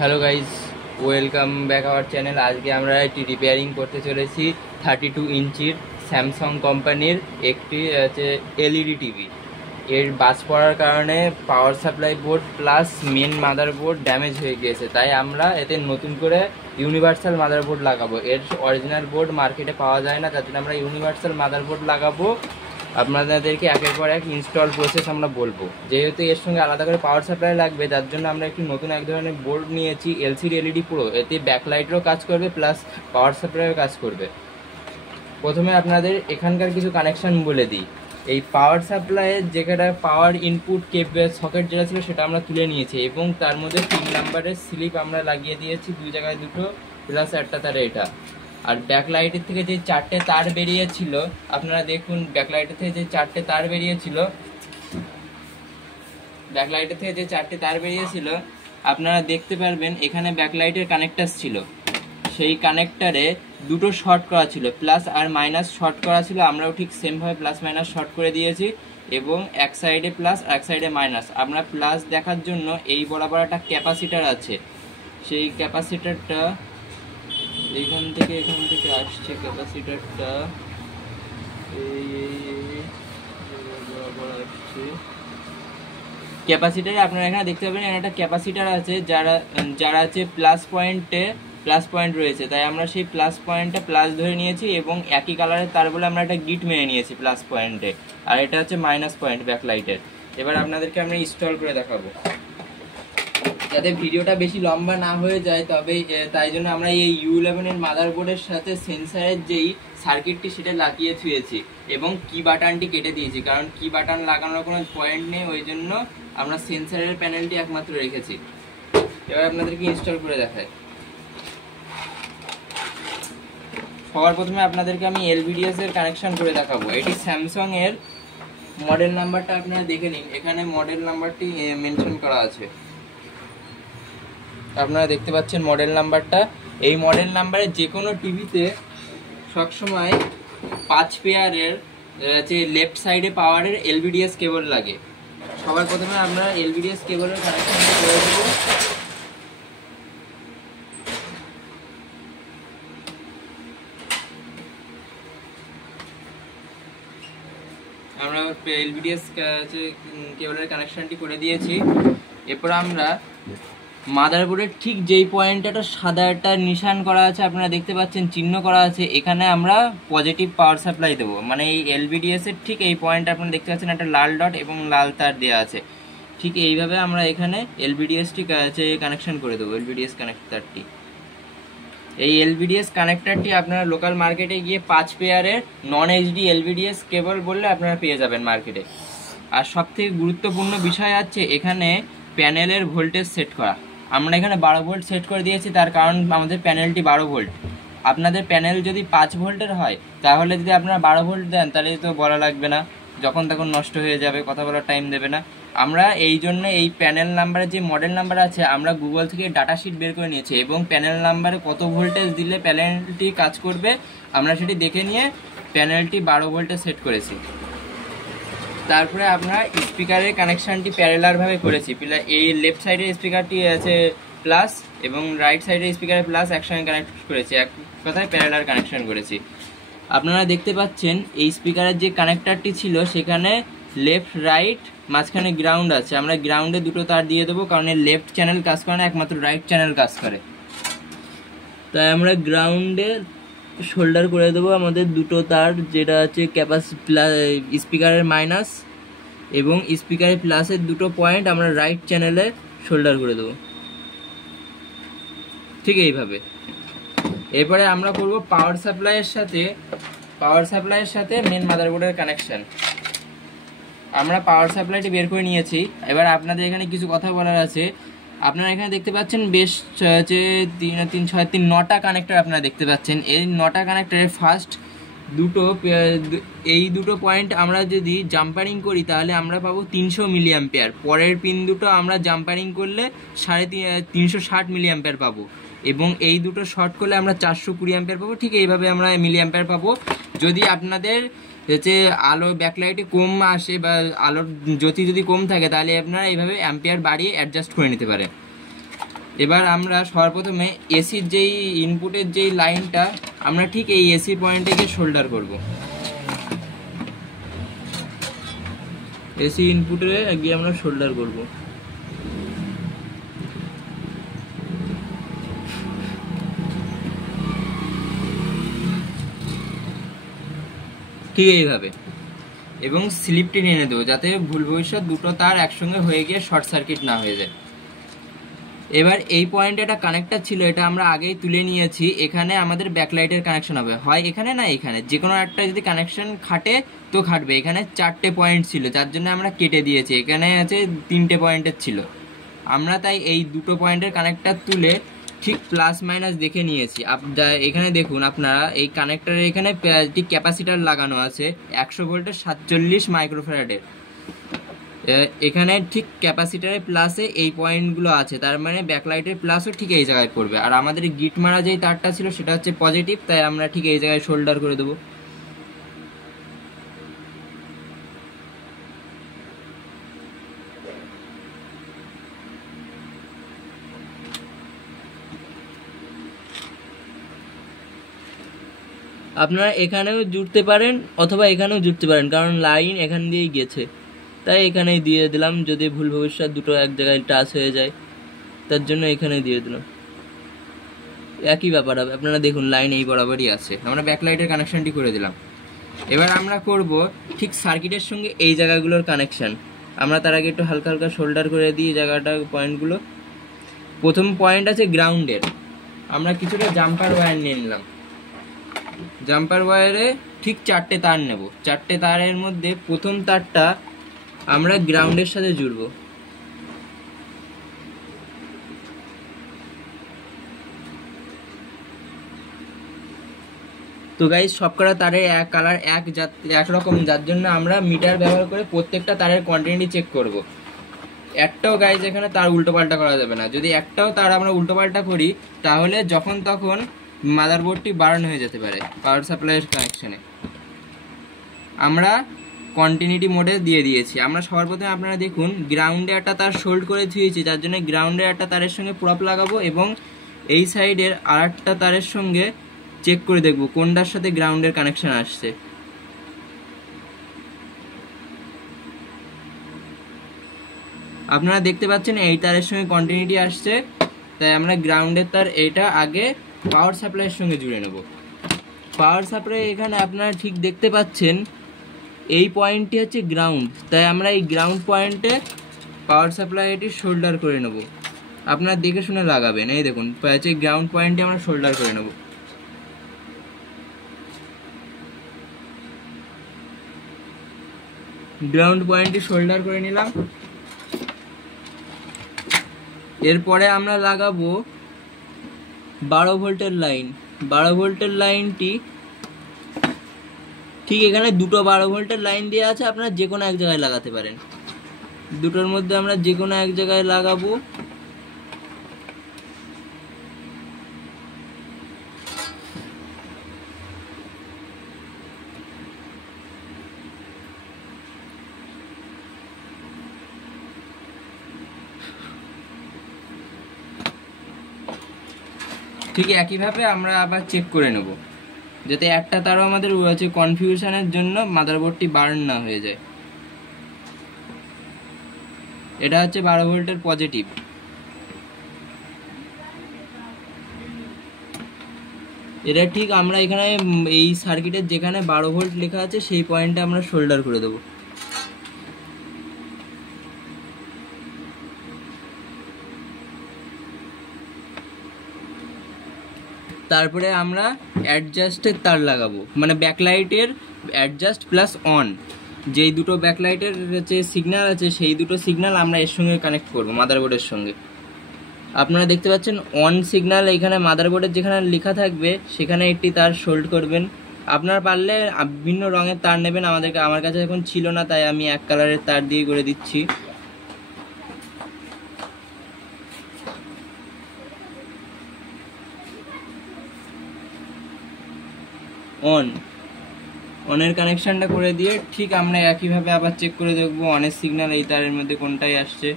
Hello guys, welcome back our channel. আজকে আমরা একটি রিপেয়ারিং করতে চলেছি 32 ইঞ্চির স্যামসাং কোম্পানির একটি এলইডি টিভি। এর বাজ পড়ার কারণে power supply board plus main mother board damage হয়ে গিয়েছে, তাই আমরা এতে নতুন করে ইউনিভার্সাল মাদার বোর্ড লাগাবো। এর অরিজিনাল বোর্ড মার্কেটে পাওয়া যায় না, তার জন্য আমরা ইউনিভার্সাল মাদার বোর্ড লাগাবো। আপনাদেরকে একের পর এক ইনস্টল প্রসেস আমরা বলবো। যেহেতু এর সঙ্গে আলাদা করে পাওয়ার সাপ্লাই লাগবে, তার জন্য আমরা একটি নতুন এক ধরনের বোর্ড নিয়েছি, এলসিডি এলইডি প্রো। এতে ব্যাকলাইটেরও কাজ করবে প্লাস পাওয়ার সাপ্লাইয়েরও কাজ করবে। প্রথমে আপনাদের এখানকার কিছু কানেকশান বলে দিই। এই পাওয়ার সাপ্লাইয়ের যেখানে পাওয়ার ইনপুট সকেট যেটা ছিল সেটা আমরা তুলে নিয়েছি এবং তার মধ্যে 3 নাম্বারের স্লিপ আমরা লাগিয়ে দিয়েছি, 2 জায়গায় 2টো প্লাস একটা তার এটা। আর ব্যাকলাইটের থেকে যে 4টে তার বেরিয়েছিল, আপনারা দেখুন ব্যাকলাইটের থেকে যে 4টে তার বেরিয়েছিল, আপনারা দেখতে পারবেন এখানে ব্যাকলাইটের কানেক্টার ছিল। সেই কানেক্টারে 2টো শর্ট করা ছিল, প্লাস আর মাইনাস শর্ট করা ছিল। আমরাও ঠিক সেমভাবে প্লাস মাইনাস শর্ট করে দিয়েছি এবং এক সাইডে প্লাস এক সাইডে মাইনাস। আমরা প্লাস দেখার জন্য এই বরাবর একটা ক্যাপাসিটার আছে, সেই ক্যাপাসিটারটা এখান থেকে আসছে। ক্যাপাসিটারটা ক্যাপাসিটারে আপনারা এখানে দেখতে পাবেন একটা ক্যাপাসিটার আছে, যারা আছে প্লাস পয়েন্ট রয়েছে, তাই আমরা সেই প্লাস পয়েন্টটা প্লাস ধরে নিয়েছি এবং একই কালারের তার বলে আমরা একটা গিট মেরে নিয়েছি প্লাস পয়েন্টে। আর এটা হচ্ছে মাইনাস পয়েন্ট ব্যাকলাইটের। এবার আপনাদেরকে আমরা ইনস্টল করে দেখাবো যাতে ভিডিওটা বেশি লম্বা না হয়ে যায়। তবে তাই জন্য আমরা এই U11 এর মাদারবোর্ডের সাথে সেন্সারের যেই সার্কিটটি সেটা লাগিয়ে থুয়েছি এবং কি বাটনটি কেটে দিয়েছি, কারণ কি বাটন লাগানোর কোনো পয়েন্ট নেই, ওই জন্য আমরা সেন্সারের প্যানেলটি একমাত্র রেখেছি। এবার আপনাদেরকে ইনস্টল করে দেখাই। সবার প্রথমে আপনাদেরকে আমি LVDS এর কানেকশন করে দেখাবো। এটি স্যামসাং এর মডেল নাম্বারটা আপনারা দেখে নিন, এখানে মডেল নাম্বারটি মেনশন করা আছে। আপনারা দেখতে পাচ্ছেন মডেল নাম্বারটা। এই মডেল নাম্বারে যে কোনো টিভিতে সবসময় 5 পেয়ারের যে লেফট সাইডে পাওয়ারের LVDS কেবল লাগে। সবার প্রথমে আমরা LVDS কেবলের কানেকশনটা করে দেব। আমরা LVDS কেবলের কানেকশনটি করে দিয়েছি। এরপর আমরা মাদারবোর্ডের ঠিক যেই পয়েন্টটা সাদা একটা নিশান করা আছে, আপনারা দেখতে পাচ্ছেন চিহ্ন করা আছে, এখানে আমরা পজিটিভ পাওয়ার সাপ্লাই দেবো। মানে এই LVDS এর ঠিক এই পয়েন্টটা আপনারা দেখতে পাচ্ছেন একটা লাল ডট এবং লাল তার দেওয়া আছে। ঠিক এইভাবে আমরা এখানে LVDSটি কানেকশন করে দেবো। LVDS কানেক্টারটি, এই LVDS কানেক্টারটি আপনারা লোকাল মার্কেটে গিয়ে 5 পেয়ারের নন এইচডি LVDS কেবল বললে আপনারা পেয়ে যাবেন মার্কেটে। আর সবথেকে গুরুত্বপূর্ণ বিষয় আছে এখানে প্যানেলের ভোল্টেজ সেট করা। আমরা এখানে 12 ভোল্ট সেট করে দিয়েছি, তার কারণ আমাদের প্যানেলটি 12 ভোল্ট। আপনাদের প্যানেল যদি 5 ভোল্টের হয়, তাহলে যদি আপনারা 12 ভোল্ট দেন তাহলে তো বলা লাগবে না, যখন তখন নষ্ট হয়ে যাবে, কথা বলার টাইম দেবে না। আমরা এই জন্য এই প্যানেল নাম্বারে যে মডেল নাম্বার আছে, আমরা গুগল থেকে ডাটা শিট বের করে নিয়েছি এবং প্যানেল নাম্বারে কত ভোল্টেজ দিলে প্যানেলটি কাজ করবে আমরা সেটি দেখে নিয়ে প্যানেলটি 12 ভোল্টে সেট করেছি। তারপরে আমরা স্পিকারের কানেকশানটি প্যারালারভাবে করেছি। এই লেফট সাইডের স্পিকারটি আছে প্লাস এবং রাইট সাইডের স্পিকারের প্লাস একসঙ্গে কানেক্ট করেছি, এক কথায় প্যারালার কানেকশন করেছি। আপনারা দেখতে পাচ্ছেন এই স্পিকারের যে কানেক্টারটি ছিল সেখানে লেফট রাইট মাঝখানে গ্রাউন্ড আছে। আমরা গ্রাউন্ডে 2টো তার দিয়ে দেবো, কারণ এর লেফট চ্যানেল কাজ করে না, একমাত্র রাইট চ্যানেল কাজ করে। তাই আমরা গ্রাউন্ডে শোল্ডার করে দেবো আমাদের 2টো তার, যেটা আছে স্পিকারের মাইনাস এবং স্পিকারের প্লাসের 2টো পয়েন্ট আমরা রাইট চ্যানেলে শোল্ডার করে দেবো, ঠিক এইভাবে। এরপরে আমরা করব পাওয়ার সাপ্লাইয়ের সাথে মেন মাদারবোর্ডের কানেকশন। আমরা পাওয়ার সাপ্লাইটি বের করে নিয়েছি। এবার আপনাদের এখানে কিছু কথা বলার আছে। আপনারা এখানে দেখতে পাচ্ছেন বেশ 3, 6, 9টা কানেক্টর আপনারা দেখতে পাচ্ছেন। এই 9টা কানেক্টরের ফার্স্ট এই দুটো পয়েন্ট আমরা যদি জাম্পারিং করি তাহলে আমরা পাবো 300 মিলি অ্যাম্পিয়ার। পরের পিন দুটো আমরা জাম্পারিং করলে 360 মিলি অ্যাম্পিয়ার পাবো এবং এই দুটো শর্ট করলে আমরা 420 অ্যাম্পিয়ার পাবো। ঠিক এইভাবে আমরা মিলি অ্যাম্পিয়ার পাবো। যদি আপনাদের যে আলো ব্যাকলাইটে কম আসে বা আলোর জ্যোতি যদি কম থাকে, তাহলে আপনারা এইভাবে অ্যাম্পিয়ার বাড়িয়ে অ্যাডজাস্ট করে নিতে পারেন। এবার আমরা সর্বপ্রথমে এসির যেই ইনপুটের যেই লাইনটা আমরা ঠিক এই এসি পয়েন্টে গিয়ে শোল্ডার করব। এসি ইনপুটে গিয়ে আমরা শোল্ডার করব। ঠিক এইভাবে, এবং স্লিপটি টেনে দেবো যাতে ভুল ভবিষ্যৎ দুটো তার একসঙ্গে হয়ে গিয়ে শর্ট সার্কিট না হয়ে যায়। এবার এই পয়েন্টে একটা কানেক্টর ছিল, এটা আমরা আগেই তুলে নিয়েছি। এখানে আমাদের ব্যাকলাইটের কানেকশন হবে, হয় এখানে না এখানে, যে কোনো একটা যদি কানেকশন খাটে তো খাটবে। এখানে 4টে পয়েন্ট ছিল, যার জন্য আমরা কেটে দিয়েছি। এখানে আছে 3টে পয়েন্টের ছিল, আমরা তাই এই দুটো পয়েন্টের কানেক্টর তুলে ঠিক প্লাস মাইনাস দেখে নিয়েছি। এখানে দেখুন আপনারা, এই কানেক্টরের এখানে ঠিক ক্যাপাসিটার লাগানো আছে 100 ভোল্টের 47 মাইক্রোফ্যারাডের। এখানে ঠিক ক্যাপাসিটারের প্লাসে এই পয়েন্টগুলো আছে, তার মানে ব্যাকলাইটের প্লাসও ঠিক এই জায়গায় করবে। আর আমাদের গিট মারা যেই তারটা ছিল সেটা হচ্ছে পজিটিভ, তাই আমরা ঠিক এই জায়গায় শোল্ডার করে দেবো। আপনারা এখানেও জুড়তে পারেন অথবা এখানেও জুড়তে পারেন, কারণ লাইন এখান দিয়েই গেছে, তাই এখানেই দিয়ে দিলাম। যদি ভুল ভবিষ্যৎ দুটো এক জায়গায় টাচ হয়ে যায় তার জন্য এখানে দিয়ে দিলাম। একই ব্যাপার হবে, আপনারা দেখুন লাইন এই বরাবরই আছে। আমরা ব্যাকলাইটের কানেকশনটি করে দিলাম। এবার আমরা করব ঠিক সার্কিটের সঙ্গে এই জায়গাগুলোর কানেকশন। আমরা তার আগে একটু হালকা হালকা শোল্ডার করে দিই জায়গাটা, পয়েন্টগুলো। প্রথম পয়েন্ট আছে গ্রাউন্ডের, আমরা কিছুটা জাম্পার ওয়্যার নিয়ে নিলাম। জাম্পার ওয়্যারে ঠিক 4টে তার নেব। 4টে তারের মধ্যে প্রথম তারটা আমরা গ্রাউন্ডের সাথে জুড়ব। তো গাইস, সবকটা তারের এক কালার একরকম, যার জন্য আমরা মিটার ব্যবহার করে প্রত্যেকটা তারের কোয়ান্টিটি চেক করব। একটাও গাইস এখানে তার উল্টোপাল্টা করা যাবে না। যদি একটাও তার আমরা উল্টোপাল্টা করি তাহলে যখন তখন মাদারবোর্ডটি বার্ন হয়ে যেতে পারে পাওয়ার সাপ্লাইয়ের কানেকশনে। আমরা কন্টিনিউটি মোডে দিয়ে দিয়েছি। আমরা সবার প্রথমে আপনারা দেখুন গ্রাউন্ডে একটা তার শোল্ড করে দিয়েছি, যার জন্য গ্রাউন্ডের একটা তারের সঙ্গে প্রপ লাগাবো এবং এই সাইডের আর একটা তারের সঙ্গে চেক করে দেখব কোনটার সাথে গ্রাউন্ডের কানেকশন আসছে। আপনারা দেখতে পাচ্ছেন এই তারের সঙ্গে কন্টিনিউটি আসছে, তাই আমরা গ্রাউন্ডের তার এটা আগে পাওয়ার সাপ্লাইয়ের সঙ্গে জুড়ে নেব। পাওয়ার সাপ্লাই এখানে আপনারা ঠিক দেখতে পাচ্ছেন এই পয়েন্টটি হচ্ছে গ্রাউন্ড, তাই আমরা এই গ্রাউন্ড পয়েন্টে পাওয়ার সাপ্লাইটি শোল্ডার করে নেব। আপনারা দেখে শুনে লাগাবেন। এই দেখুন হচ্ছে গ্রাউন্ড পয়েন্টে আমরা শোল্ডার করে নেব। গ্রাউন্ড পয়েন্টটি শোল্ডার করে নিলাম। এরপরে আমরা লাগাবো 12 ভোল্টের লাইন। 12 ভোল্টের লাইনটি ঠিক এখানে দুটো 12 ভোল্টের লাইন দেওয়া আছে, আপনারা যে কোনো এক জায়গায় লাগাতে পারেন। দুটোর মধ্যে আমরা যে কোনো এক জায়গায় লাগাবো। ঠিক একইভাবে আমরা আবার চেক করে নেব যাতে একটা তারও আমাদের রয়েছে কনফিউশনের জন্য মাদারবোর্ডটি বার্ন না হয়ে যায়। এটা হচ্ছে 12 ভোল্টের পজিটিভ। এটা ঠিক আমরা এখানে এই সার্কিটের যেখানে 12 ভোল্ট লেখা আছে সেই পয়েন্টে আমরা শোল্ডার করে দেবো। তারপরে আমরা অ্যাডজাস্টের তার লাগাবো, মানে ব্যাকলাইটের অ্যাডজাস্ট প্লাস অন, যেই দুটো ব্যাকলাইটের যে সিগন্যাল আছে সেই দুটো সিগন্যাল আমরা এর সঙ্গে কানেক্ট করব মাদারবোর্ডের সঙ্গে। আপনারা দেখতে পাচ্ছেন অন সিগন্যাল এখানে মাদারবোর্ডের যেখানে লেখা থাকবে সেখানে একটি তার শোল্ড করবেন। আপনারা পারলে বিভিন্ন রঙের তার নেবেন, আমার কাছে এখন ছিল না তাই আমি এক কালারের তার দিয়ে করে দিচ্ছি। অনের কানেকশনটা করে দিয়ে ঠিক আমরা একইভাবে আবার চেক করে দেখব অনের সিগন্যাল এই তারের মধ্যে কোনটাই আসছে।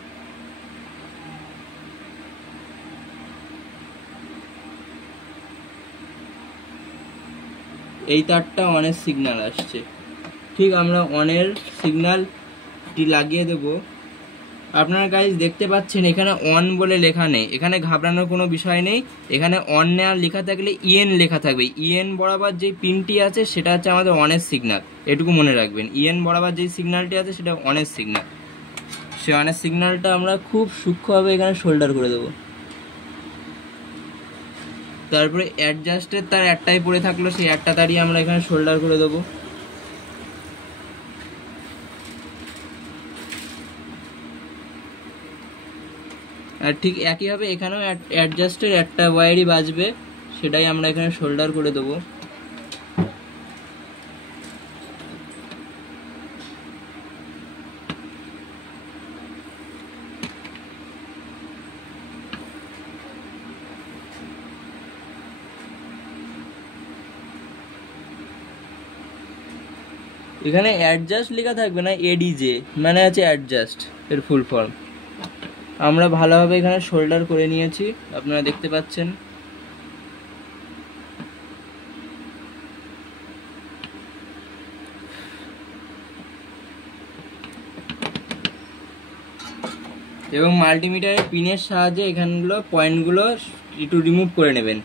এই তারটা অনের সিগন্যাল আসছে। ঠিক আমরা অনের সিগন্যালটি লাগিয়ে দেব। আপনারা গাইজ দেখতে পাচ্ছেন এখানে অন বলে লেখা নেই, এখানে ঘাবড়ানোর কোনো বিষয় নেই। এখানে অন নেওয়ার লেখা থাকলে ইএন লেখা থাকবে। ইএন বরাবর যে পিনটি আছে সেটা হচ্ছে আমাদের অনের সিগন্যাল, এটুকু মনে রাখবেন। ইএন বরাবর যে সিগন্যালটি আছে সেটা অনের সিগন্যাল। সে অনের সিগন্যালটা আমরা খুব সূক্ষ্মভাবে এখানে শোল্ডার করে দেবো। তারপরে অ্যাডজাস্টের তার একটাই পড়ে থাকলো, সেই একটা তারই আমরা এখানে শোল্ডার করে দেবো। আর ঠিক একইভাবে এখানেও অ্যাডজাস্টের একটা ওয়্যারই বাজবে, সেটাই আমরা এখানে শোল্ডার করে দেবো। এখানে অ্যাডজাস্ট লেখা থাকবে না, এডিজে মানে আছে অ্যাডজাস্ট, এর ফুল ফর্ম। আমরা ভালোভাবে এখানে শোল্ডার করে নিয়েছি, আপনারা দেখতে পাচ্ছেন। এবং মাল্টিমিটারের পিনের সাহায্যে এখানগুলো পয়েন্টগুলো একটু রিমুভ করে নেবেন,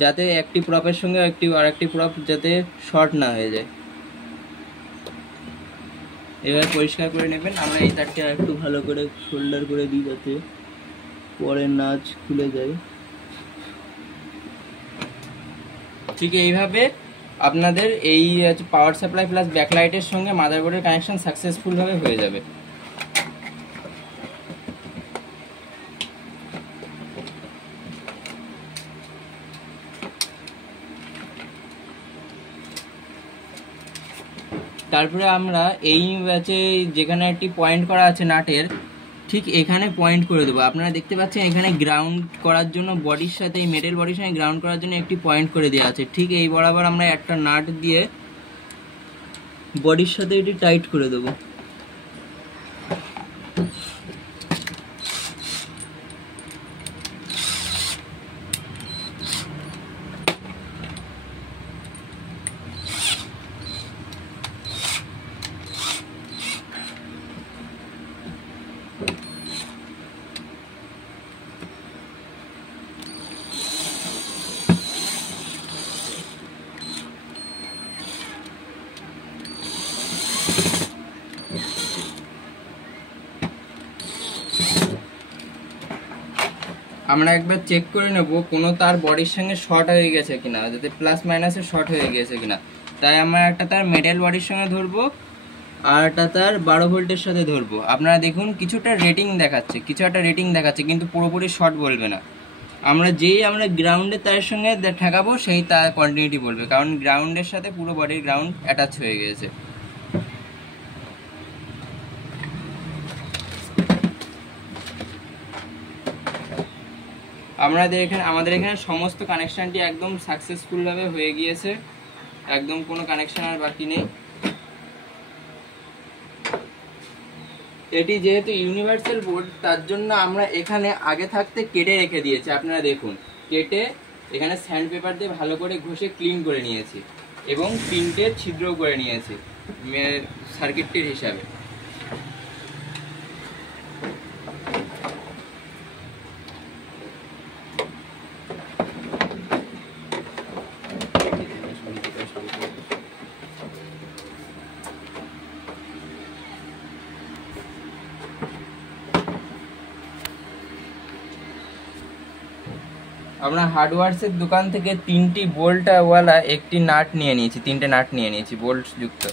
যাতে একটি প্রপের সঙ্গে আরেকটি প্রপ যাতে শর্ট না হয়ে যায়। এবার পরিষ্কার করে নেবেন। আমরা এই তারটি আর একটু ভালো করে শোল্ডার করে দিই যাতে পরে নাচ খুলে যায়। ঠিক এইভাবে আপনাদের এই পাওয়ার সাপ্লাই প্লাস ব্যাকলাইটের সঙ্গে মাদারবোর্ডের কানেকশন সাকসেসফুলভাবে হয়ে যাবে। তারপরে আমরা এই যেখানে একটি পয়েন্ট করা আছে নাটের, ঠিক এখানে পয়েন্ট করে দেবো। আপনারা দেখতে পাচ্ছেন এখানে গ্রাউন্ড করার জন্য বডির সাথে, এই মেটাল বডির সঙ্গে গ্রাউন্ড করার জন্য একটি পয়েন্ট করে দেওয়া আছে। ঠিক এই বরাবর আমরা একটা নাট দিয়ে বডির সাথে এটি টাইট করে দেবো। আমরা একবার চেক করে নেব কোনো তার বডির সঙ্গে শর্ট হয়ে গেছে কিনা, যাতে প্লাস মাইনাসে শর্ট হয়ে গেছে কিনা। তাই আমরা একটা তার মেটাল বডির সঙ্গে ধরবো আর একটা তার 12 ভোল্টের সাথে ধরবো। আপনারা দেখুন কিছুটা রেটিং দেখাচ্ছে, কিন্তু পুরোপুরি শর্ট বলবে না। আমরা গ্রাউন্ডের তারের সঙ্গে ঠেকাবো সেই তার কন্টিনিউটি বলবে, কারণ গ্রাউন্ডের সাথে পুরো বডির গ্রাউন্ড অ্যাটাচ হয়ে গেছে। আমাদের এখানে সমস্ত কানেকশনটি একদম সাকসেসফুলভাবে হয়ে গিয়েছে, একদম কোনো কানেকশন আর বাকি নেই। এটি যেহেতু ইউনিভার্সাল বোর্ড, তার জন্য আমরা এখানে আগে থাকতে কেটে রেখে দিয়েছি। আপনারা দেখুন, কেটে এখানে স্যান্ড পেপার দিয়ে ভালো করে ঘষে ক্লিন করে নিয়েছি এবং প্রিন্টের ছিদ্রও করে নিয়েছি সার্কিটটির হিসাবে। আমরা হার্ডওয়ার্সের দোকান থেকে 3টি বোল্টওয়ালা একটি নাট নিয়ে নিয়েছি, 3টে নাট নিয়ে নিয়েছি বোল্ট যুক্ত।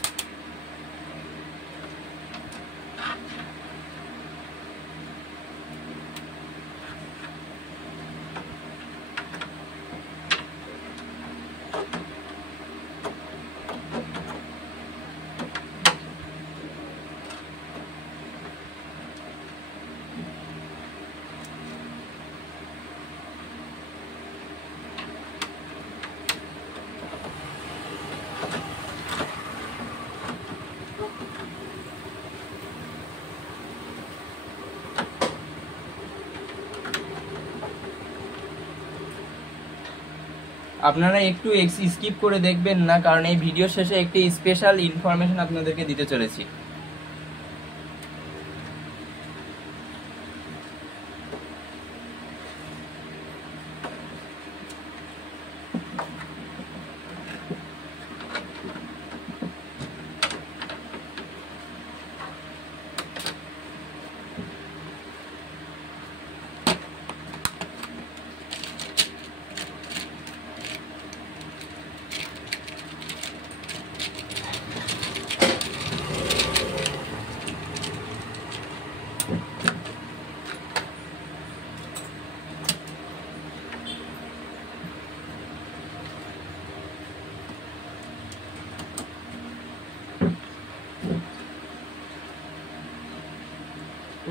আপনারা একটু স্কিপ করে দেখবেন না, কারণ এই ভিডিও শেষে একটি স্পেশাল ইনফরমেশন আপনাদেরকে দিতে চলেছি।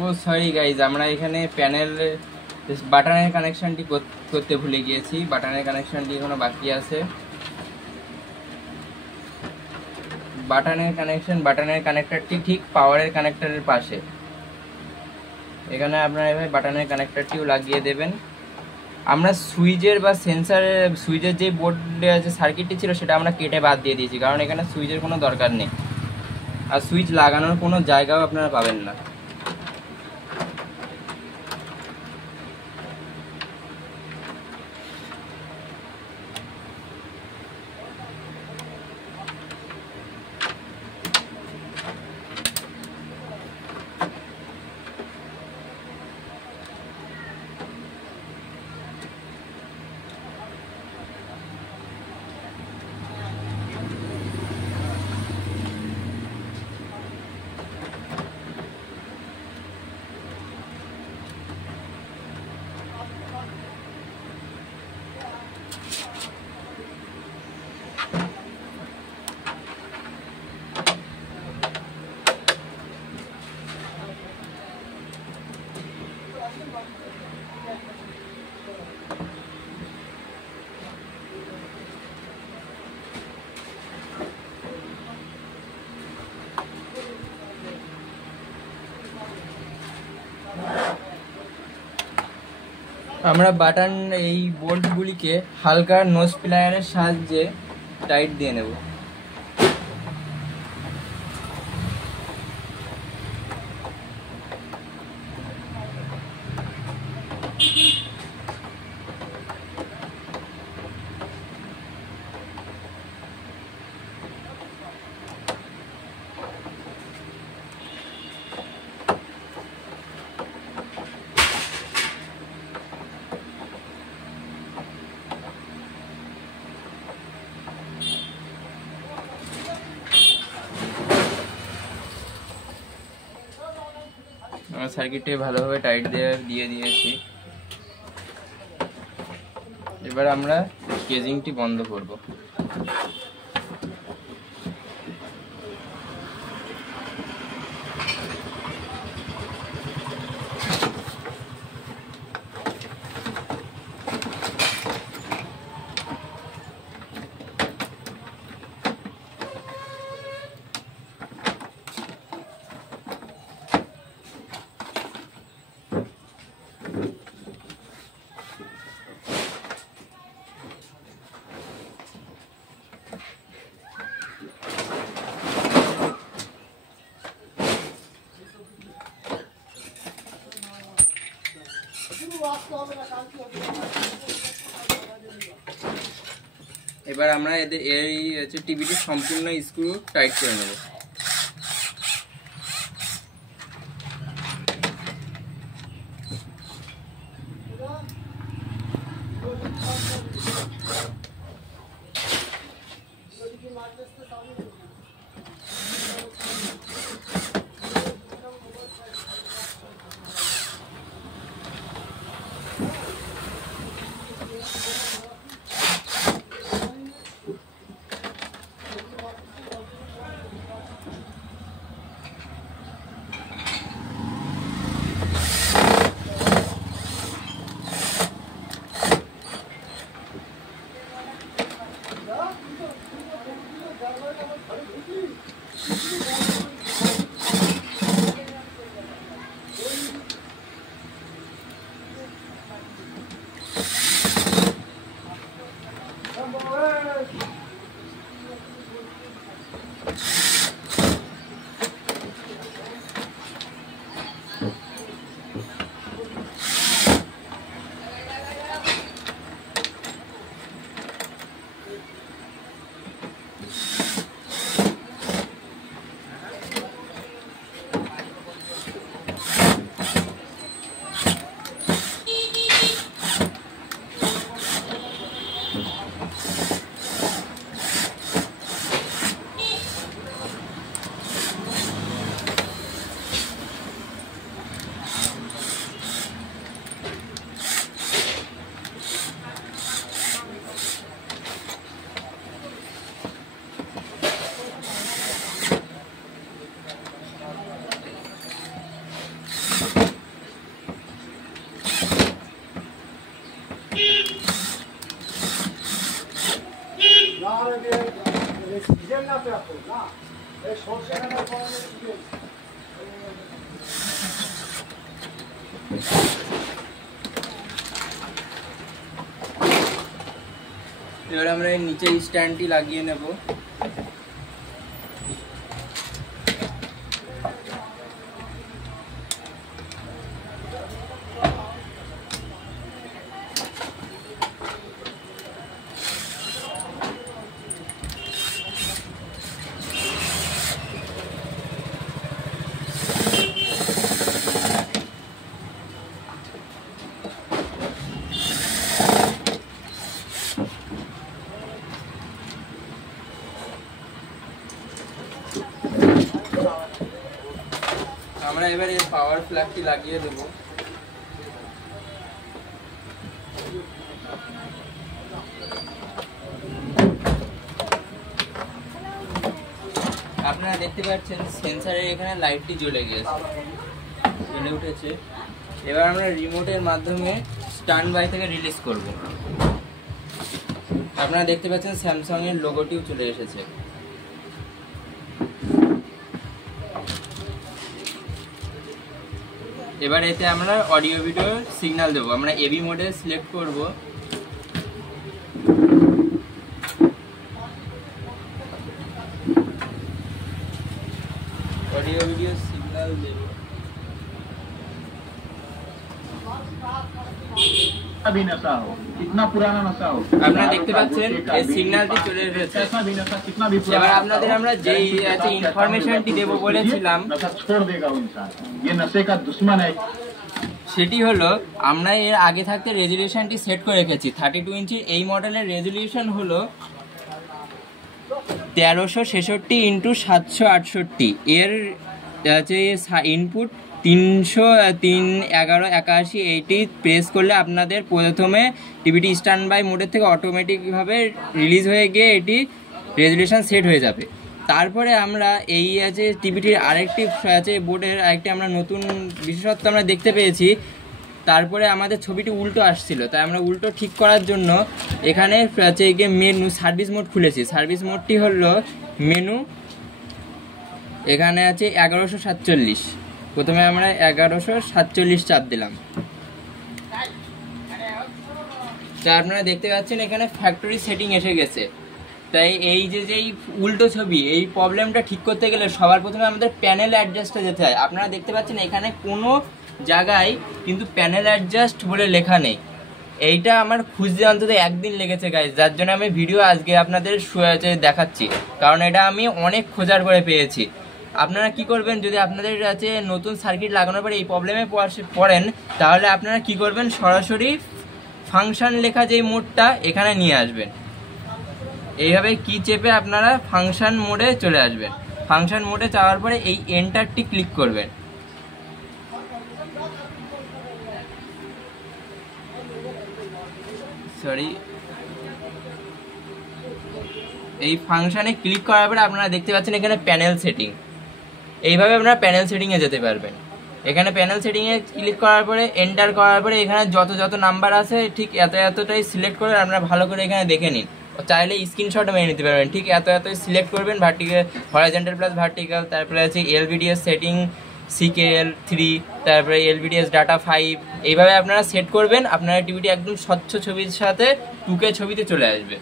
ও সরি গাইজ, আমরা এখানে প্যানেল বাটনের কানেকশনটি করতে ভুলে গিয়েছি। বাটনের কানেকশনটি এখনো বাকি আছে। বাটনের কানেক্টরটি ঠিক পাওয়ারের কানেক্টরের পাশে। এখানে আপনারা এভাবে বাটনের কানেক্টরটিও লাগিয়ে দেবেন। আমরা সুইচের বা সেন্সারের সুইচের যে বোর্ডে আছে সার্কিটটি ছিল সেটা আমরা কেটে বাদ দিয়ে দিয়েছি, কারণ এখানে সুইচের কোনো দরকার নেই, আর সুইচ লাগানোর কোনো জায়গাও আপনারা পাবেন না। আমরা বাটন এই বোল্টগুলিকে হালকা নোজ প্লায়ারের সাহায্যে টাইট দিয়ে নেব। আমরা সার্কিটটি ভালোভাবে টাইট দিয়ে দিয়েছি। এবার আমরা কেজিংটি বন্ধ করব। এবার আমরা এই টিভিটি সম্পূর্ণ স্ক্রু টাইট করে নেব। এবারে আমরা এই নিচে স্ট্যান্ডটি লাগিয়ে নেব। আমরা এবারে পাওয়ার প্লাগটি লাগিয়ে দেব। আপনারা দেখতে পাচ্ছেন সেন্সরের এখানে লাইটটি জ্বলে উঠেছে। এবার আমরা রিমোটের মাধ্যমে স্ট্যান্ড বাই থেকে রিলিজ করব। আপনারা দেখতে পাচ্ছেন স্যামসাং এর লোগোটিও চলে এসেছে। এবার এতে আমরা অডিও ভিডিও সিগন্যাল দেবো। আমরা এবি মোডে সিলেক্ট করব। অডিও ভিডিও সিগন্যাল দেব। আপনারা দেখতে পাচ্ছেন এই সিগন্যালটি চলে এসেছে। এবার আপনাদের আমরা যেই ইনফরমেশনটি দেব বলেছিলাম সেটি হলো, আমরা এর আগে থাকতে রেজুলেশনটি সেট করে রেখেছি 32 ইঞ্চি। এই মডেলের রেজুলেশন হলো 1366 × 768। এর ইনপুট 3031181। এইটি প্রেস করলে আপনাদের প্রথমে টিভিটি স্ট্যান্ড বাই মোডের থেকে অটোমেটিকভাবে রিলিজ হয়ে গিয়ে এটি রেজুলেশন সেট হয়ে যাবে। তারপরে আমরা এই টিভিটির আরেকটি বোর্ডের আরেকটি আমরা নতুন বিশেষত্ব আমরা দেখতে পেয়েছি। তারপরে আমাদের ছবিটি উল্টো আসছিল, তাই আমরা উল্টো ঠিক করার জন্য এখানে মেনু সার্ভিস মোড খুলেছি। সার্ভিস মোডটি হলো মেনু, এখানে আছে 1147। প্রথমে আমরা 1147 চাপ দিলাম। তা আপনারা দেখতে পাচ্ছেন এখানে ফ্যাক্টরি সেটিং এসে গেছে। তাই এই যেই উল্টো ছবি, এই প্রবলেমটা ঠিক করতে গেলে সবার প্রথমে আমাদের প্যানেল অ্যাডজাস্টে যেতে হয়। আপনারা দেখতে পাচ্ছেন এখানে কোনো জায়গায় কিন্তু প্যানেল অ্যাডজাস্ট বলে লেখা নেই। এইটা আমার খুঁজতে অন্তত একদিন লেগেছে গাইজ, যার জন্য আমি ভিডিও আজকে আপনাদের দেখাচ্ছি, কারণ এটা আমি অনেক খোঁজার করে পেয়েছি। আপনারা কি করবেন, যদি আপনাদের কাছে নতুন সার্কিট লাগানোর পরে এই প্রবলেমে পড়েন, তাহলে আপনারা কি করবেন, সরাসরি ফাংশন লেখা যেই মোডটা এখানে নিয়ে আসবেন। এইভাবে কি চেপে আপনারা ফাংশন মোডে চলে আসবেন। ফাংশন মোডে যাওয়ার পরে এই এন্টারটি ক্লিক করবেন। এই ফাংশনে ক্লিক করার পরে আপনারা দেখতে পাচ্ছেন এখানে প্যানেল সেটিং। এইভাবে আপনারা প্যানেল সেটিংয়ে যেতে পারবেন। এখানে প্যানেল সেটিংয়ে ক্লিক করার পরে এন্টার করার পরে এখানে যত নাম্বার আছে ঠিক এতটাই সিলেক্ট করে আপনারা ভালো করে এখানে দেখে নিন। চাইলে স্ক্রিনশট মেরে নিতে পারবেন। ঠিক এতই সিলেক্ট করবেন, ভার্টিক্যাল, হরাইজন্টাল প্লাস ভার্টিক্যাল, তারপরে আছে এলভিডিএস সেটিং CKL 3, তারপরে LVDS ডাটা 5। এইভাবে আপনারা সেট করবেন, আপনারা টিভিটি একদম স্বচ্ছ ছবির সাথে 2K ছবিতে চলে আসবে।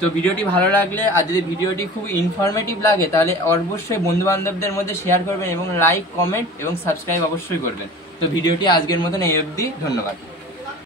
তো ভিডিওটি ভালো লাগলে আর যদি ভিডিওটি খুব ইনফরমেটিভ লাগে তাহলে অবশ্যই বন্ধুবান্ধবদের মধ্যে শেয়ার করবেন এবং লাইক, কমেন্ট এবং সাবস্ক্রাইব অবশ্যই করবেন। তো ভিডিওটি আজকের মতন এই অবধি, ধন্যবাদ।